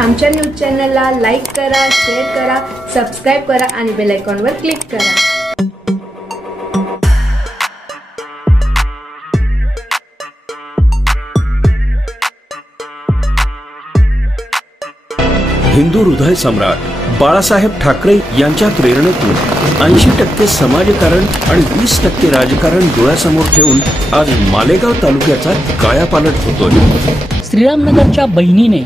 आमच्या न्यूज चॅनलला लाईक करा, शेअर करा, सबस्क्राईब करा आणि बेल आयकॉनवर क्लिक करा. हिंदू हृदय सम्राट बाळासाहेब ठाकरे यांच्या प्रेरणेतून 80% समाजकारण आणि 20% राजकारण डोळ्यासमोर ठेवून आज मालेगाव तालुक्याचा कायापालट होतोय. श्रीरामनगरच्या बहिणीने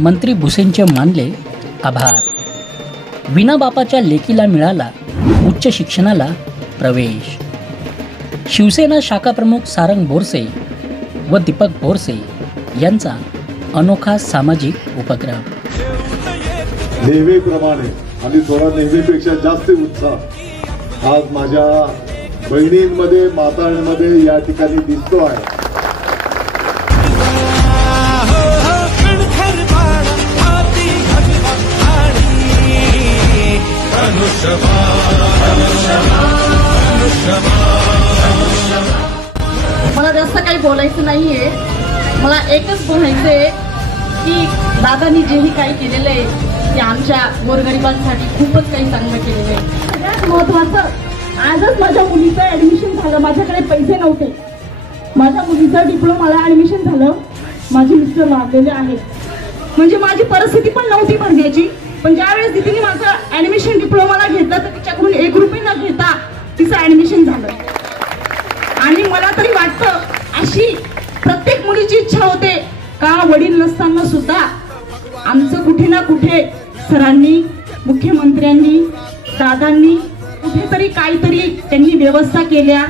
मंत्री भुसेंचे मानले आभार. विना बापाच्या लेकीला मिळाला उच्च शिक्षणाला प्रवेश. शिवसेना शाखा प्रमुख सारंग बोरसे व दीपक बोरसे यांचा अनोखा सामाजिक उपक्रम. नेहमीप्रमाणे आणि थोडा नेहमीपेक्षा जास्त उत्साह आज माझ्या बहिणींमध्ये, मातांमध्ये या ठिकाणी दिसतो आहे. मला जास्त काही बोलायचं नाहीये. मला एकच बोलायचंय की दादांनी जेही काही केलेलं आहे ते आमच्या गोरगरिबांसाठी खूपच काही चांगलं केलेलं आहे. सगळ्यात महत्त्वाचं, आजच माझ्या मुलीचं ॲडमिशन झालं. माझ्याकडे पैसे नव्हते. माझ्या मुलीचं डिप्लोमाला ॲडमिशन झालं. माझे मिस्टर वाढलेले आहेत, म्हणजे माझी परिस्थिती पण नव्हती भरण्याची. पण ज्यावेळेस तिने माझं ॲडमिशन डिप्लोमाला घेतलं तर तिच्याकडून 1 रुपये न घेता तिचं ॲडमिशन झालं. आणि मला तरी वाटतं अशी प्रत्येक मुलीची इच्छा होते का वडील नसताना सुद्धा आमचं कुठे ना कुठे सरांनी, मुख्यमंत्र्यांनी, दादांनी कुठेतरी काहीतरी त्यांनी व्यवस्था केल्या.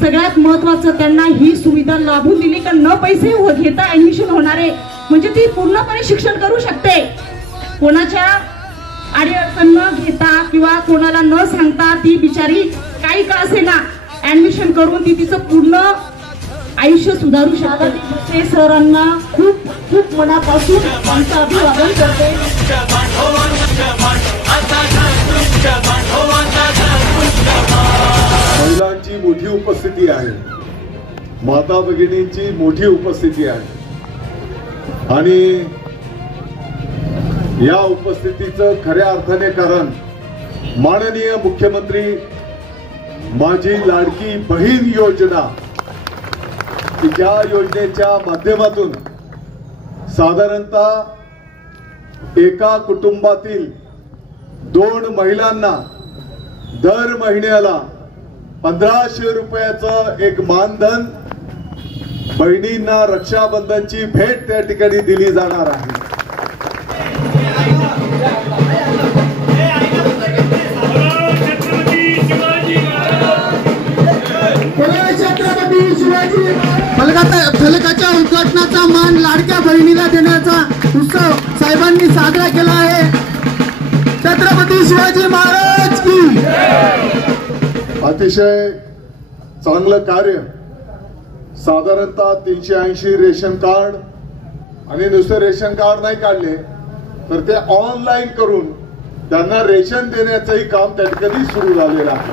सगळ्यात महत्त्वाचं त्यांना ही सुविधा लाभून दिली का न पैसे घेता ॲडमिशन होणारे, म्हणजे ती पूर्णपणे शिक्षण करू शकते. कोणाच्या अडीअडचण न घेता किंवा कोणाला न सांगता ती बिचारी काही का असेना ॲडमिशन करून ती तिचं पूर्ण आयुष्य सुधारू शकते. ते सरांना खूप खूप मनापासून आमचं अभिवादन करते. महिलांची मोठी उपस्थिती आहे, माता भगिनींची मोठी उपस्थिती आहे आणि या उपस्थितीचं खऱ्या अर्थाने कारण माननीय मुख्यमंत्री माझी लाडकी बहीण योजना, ज्या योजनेच्या माध्यमातून साधारणतः एका कुटुंबातील 2 महिलांना दर महिन्याला 1500 रुपयाचं एक मानधन, बहिणींना रक्षाबंधनची भेट त्या ठिकाणी दिली जाणार आहे. फलकाच्या उद्घाटनाचा मान लाडक्या बहिणीला देण्याचा उत्सव साहेबांनी साजरा केला आहे. छत्रपती शिवाजी महाराज की. अतिशय चांगलं कार्य. साधारणतः 380 रेशन कार्ड आणि नुसते रेशन कार्ड नाही काढले तर ते ऑनलाईन करून त्यांना रेशन देण्याचंही काम त्या ठिकाणी सुरू झालेलं आहे.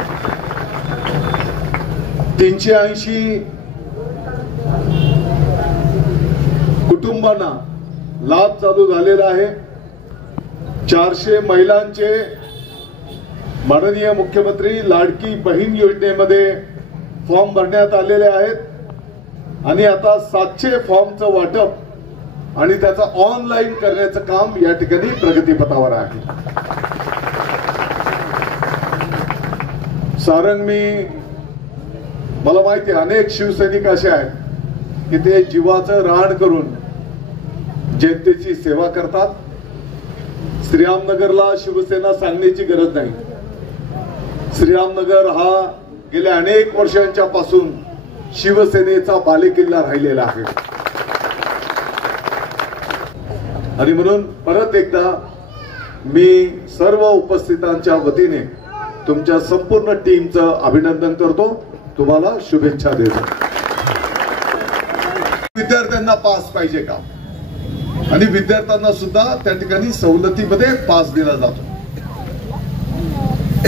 380 कुटुंबांना लाभ चालू झालेला आहे. 400 महिलांचे माननीय मुख्यमंत्री लाडकी बहीण योजनेमध्ये फॉर्म भरण्यात आलेले आहेत आणि आता 700 फॉर्मचं वाटप आणि त्याचं ऑनलाईन करण्याचं काम या ठिकाणी प्रगतीपथावर आहे. सारंग, मला माहिती आहे अनेक शिवसैनिक असे आहेत की ते जीवाचं रान करून जनतेची सेवा करतात. श्रीरामनगरला शिवसेना सांगण्याची गरज नाही. श्रीरामनगर हा गेल्या अनेक वर्षांच्या पासून शिवसेनेचा बालेकिल्ला राहिलेला आहे आणि म्हणून परत एकदा मी सर्व उपस्थितांच्या वतीने तुमच्या संपूर्ण टीमचं अभिनंदन करतो. तुम्हाला शुभेच्छा देतो. विद्यार्थ्यांना पास पाहिजे का, आणि विद्यार्थ्यांना सुद्धा त्या ठिकाणी सवलतीमध्ये पास दिला जातो.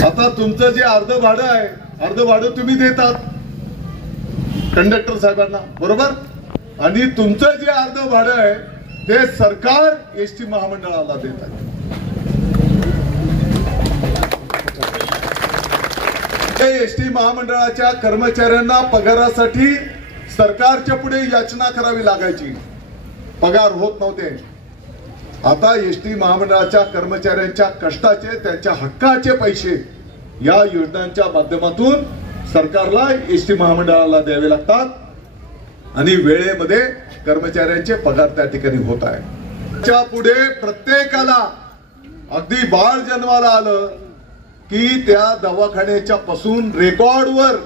आता तुमचं जे अर्ध भाडं आहे, अर्ध भाडं तुम्ही देतात कंडक्टर साहेबांना, बरोबर, आणि तुमचं जे अर्ध भाडं आहे ते सरकार एसटी महामंडळाला देत आहे. एसटी महामंडळाच्या कर्मचाऱ्यांना पगारासाठी सरकारच्या पुढे याचना करावी लागायची, पगार होत नव्हते. आता एसटी महामंडळाच्या कर्मचाऱ्यांच्या कष्टाचे, त्यांच्या हक्काचे पैसे या योजनांच्या माध्यमातून सरकारला एसटी महामंडळाला द्यावे लागतात आणि वेळेमध्ये कर्मचाऱ्यांचे पगार त्या ठिकाणी होत आहे. त्या पुढे प्रत्येकाला, अगदी बाळ जन्माला आलं की त्या दवाखान्याच्या पासून रेकॉर्डवर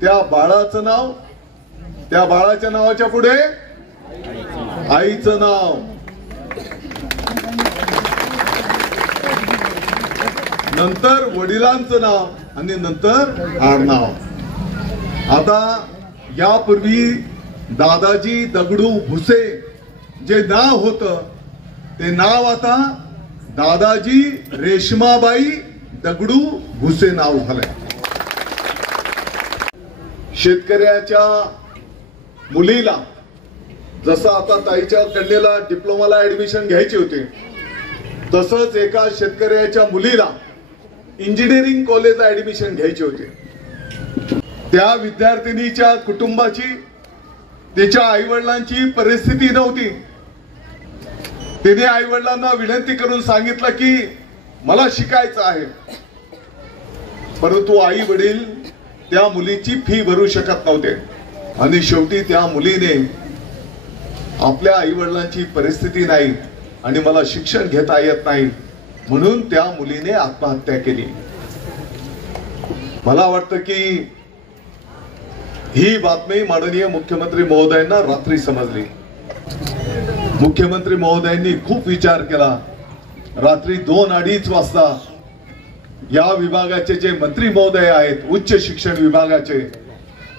त्या बाळाचं नाव, त्या बाळाच्या नावाच्या पुढे आईचं नाव, नंतर वडिलांचं नाव आणि नंतर आडनाव. आता यापूर्वी दादाजी दगडू भुसे जे नाव होतं ते नाव आता दादाजी रेशमाबाई दगडू भुसे नाव झालंय. शेतकऱ्याच्या मुलीला जसं आता ताईच्या कन्येला डिप्लोमाला ऍडमिशन घ्यायची होती, तसंच एका शेतकऱ्याच्या मुलीला इंजिनिअरिंग कॉलेजला ऍडमिशन घ्यायची होती. त्या विद्यार्थिनीच्या कुटुंबाची, तिच्या आईवडिलांची परिस्थिती नव्हती. तिने आईवडिलांना विनंती करून सांगितलं की मला शिकायचं आहे, परंतु आई वडील त्या मुलीची फी भरू शकत नव्हते. आणि शेवटी त्या मुलीने आपल्या आई वडिलांची परिस्थिती नाही आणि मला शिक्षण घेता येत नाही म्हणून त्या मुलीने आत्महत्या केली. मला वाटतं की ही बातमी माननीय मुख्यमंत्री महोदयांना रात्री समजली. मुख्यमंत्री महोदयांनी खूप विचार केला. रात्री 2-2:30 वाजता या विभागाचे जे मंत्री महोदय आहेत, उच्च शिक्षण विभागाचे,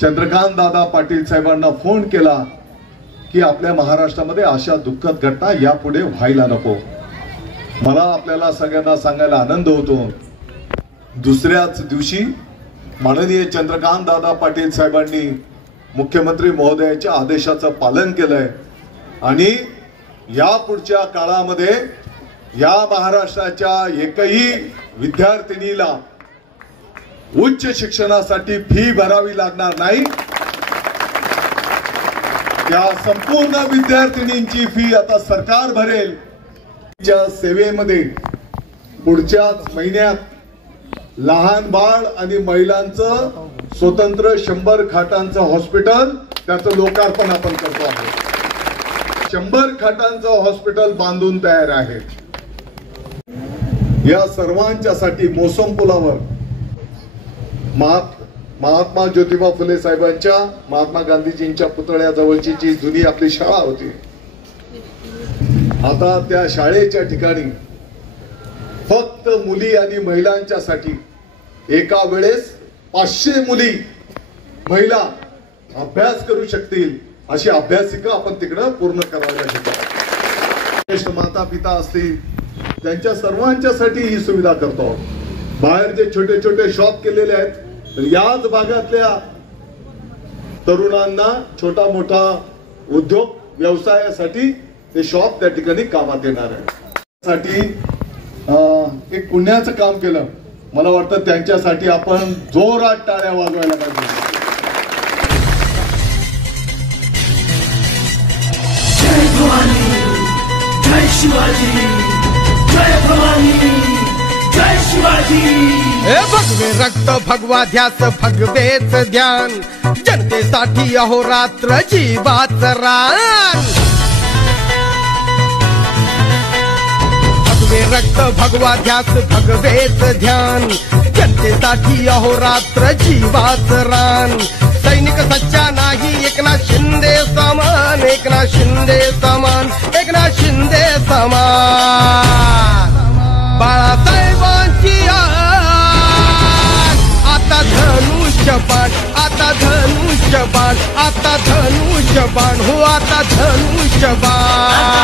चंद्रकांत दादा पाटील साहेबांना फोन केला की आपल्या महाराष्ट्रामध्ये अशा दुःखद घटना यापुढे व्हायला नको. मला आपल्याला सगळ्यांना सांगायला आनंद होतो, दुसऱ्याच दिवशी माननीय चंद्रकांत दादा पाटील साहेबांनी मुख्यमंत्री महोदयाच्या आदेशाचं पालन केलंय आणि यापुढच्या काळामध्ये या महाराष्ट्राच्या एकही विद्यार्थिनीला उच्च शिक्षणासाठी फी भरावी लागणार नाही. त्या संपूर्ण विद्यार्थिनींची फी आता सरकार भरेल. च्या सेवेमध्ये पुढच्याच महिन्यात लहान बाळ आणि महिलांचं स्वतंत्र 100 खाटांचं हॉस्पिटल, त्याचं लोकार्पण आपण करतो आहोत. 100 खाटांचं हॉस्पिटल बांधून तयार आहे. या सर्वांच्यासाठी मोसम पुलावर महात्मा ज्योतिबा फुले साहेबांच्या, महात्मा गांधीजींच्या पुतळ्याजवळची जी जुनी आपली शाळा होती, आता त्या शाळेच्या ठिकाणी फक्त मुली आणि महिलांच्यासाठी एका वेळेस 500 मुली, महिला अभ्यास करू शकतील अशी अभ्यासिका आपण तिकडं पूर्ण करायला घेतो. माता पिता असतील त्यांच्या सर्वांच्यासाठी ही सुविधा करतो. बाहेर जे छोटे छोटे शॉप केलेले आहेत, तर याच भागातल्या तरुणांना छोटा मोठा उद्योग व्यवसायासाठी ते शॉप त्या ठिकाणी कामात येणार आहे. साठी एक पुण्याचं काम केलं. मला वाटतं त्यांच्यासाठी आपण जोरात टाळ्या वाजवायला पाहिजे. जय भवानी, जय शिवाजी, जय भवानी, जय शिवाजी. हे भगवे रक्त भगवा ध्यास भगवेच ध्यान, जनतेसाठी अहोरात्र जीवाचं रान. भगवे रक्त भगवा ध्यास भगवेच ध्यान, जनतेसाठी अहोरात्र जीवाचं रान. सैनिक सच्चा नाही एकनाथ शिंदे समान, एकनाथ शिंदे समान, एकनाथ शिंदे समान. बाळासाहेबांची आता धनुष्यबाण, आता धनुष्यबाण, आता धनुष्यबाण, हो आता धनुष्यबाण.